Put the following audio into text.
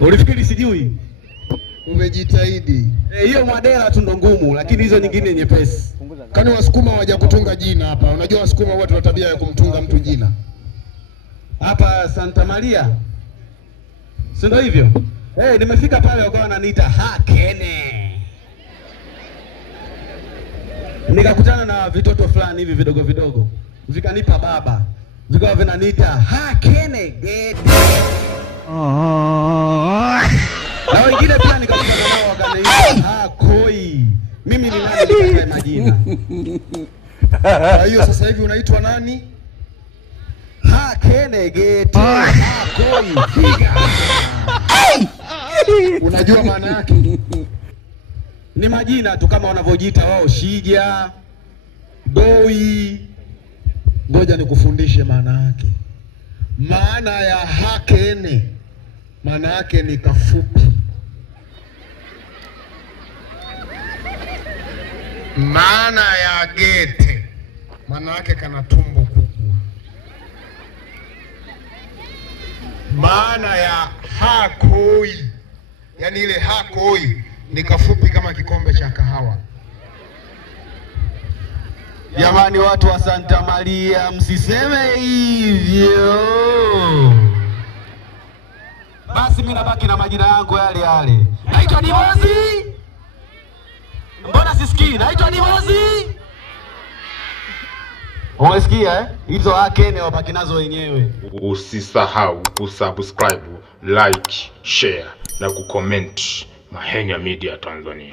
Ulifikiri sijui? Umejitahidi. Hiyo Mwadela tu ndo ngumu, lakini hizo nyingine nyepesi. Kwani Wasukuma hawaja kutunga jina hapa? Unajua Wasukuma huwa tuna tabia ya kumtunga mtu jina. Hapa Santa Maria. Si ndio hivyo? Nimefika pale wakawa wananiita Hakene. Nikakutana na vitoto fulani hivi vidogo vidogo. Vikanipa baba. Vikawa vinaniita Hakene Gede. Na wengine pia nikakutana nao wakaniita Hakoi. Mimi ni nani nikatae majina. Kwa hiyo sasa hivi unaitwa nani? Hakene Gede. Hakoi piga. Unajua maana yake? Ni majina tu kama wanavyojiita wao, Shija, Doi. Ngoja nikufundishe maana yake. Maana ya Hakene, maana yake ni kafupi. Maana ya Gete, maana yake kana tumbo kubwa. Maana ya Hakoi, yani ile Hakoi ni kafupi kama kikombe cha kahawa. Jamani watu wa Santa Maria, msiseme hivyo. Basi mimi nabaki na majina yangu yale yale. Naitwa Divozi. Mbona sisikii? Naitwa Divozi. Umesikia Hizo Hakene wabaki nazo wenyewe. Usisahau kusubscribe, like, share na kucomment. Mahenya Media Tanzania.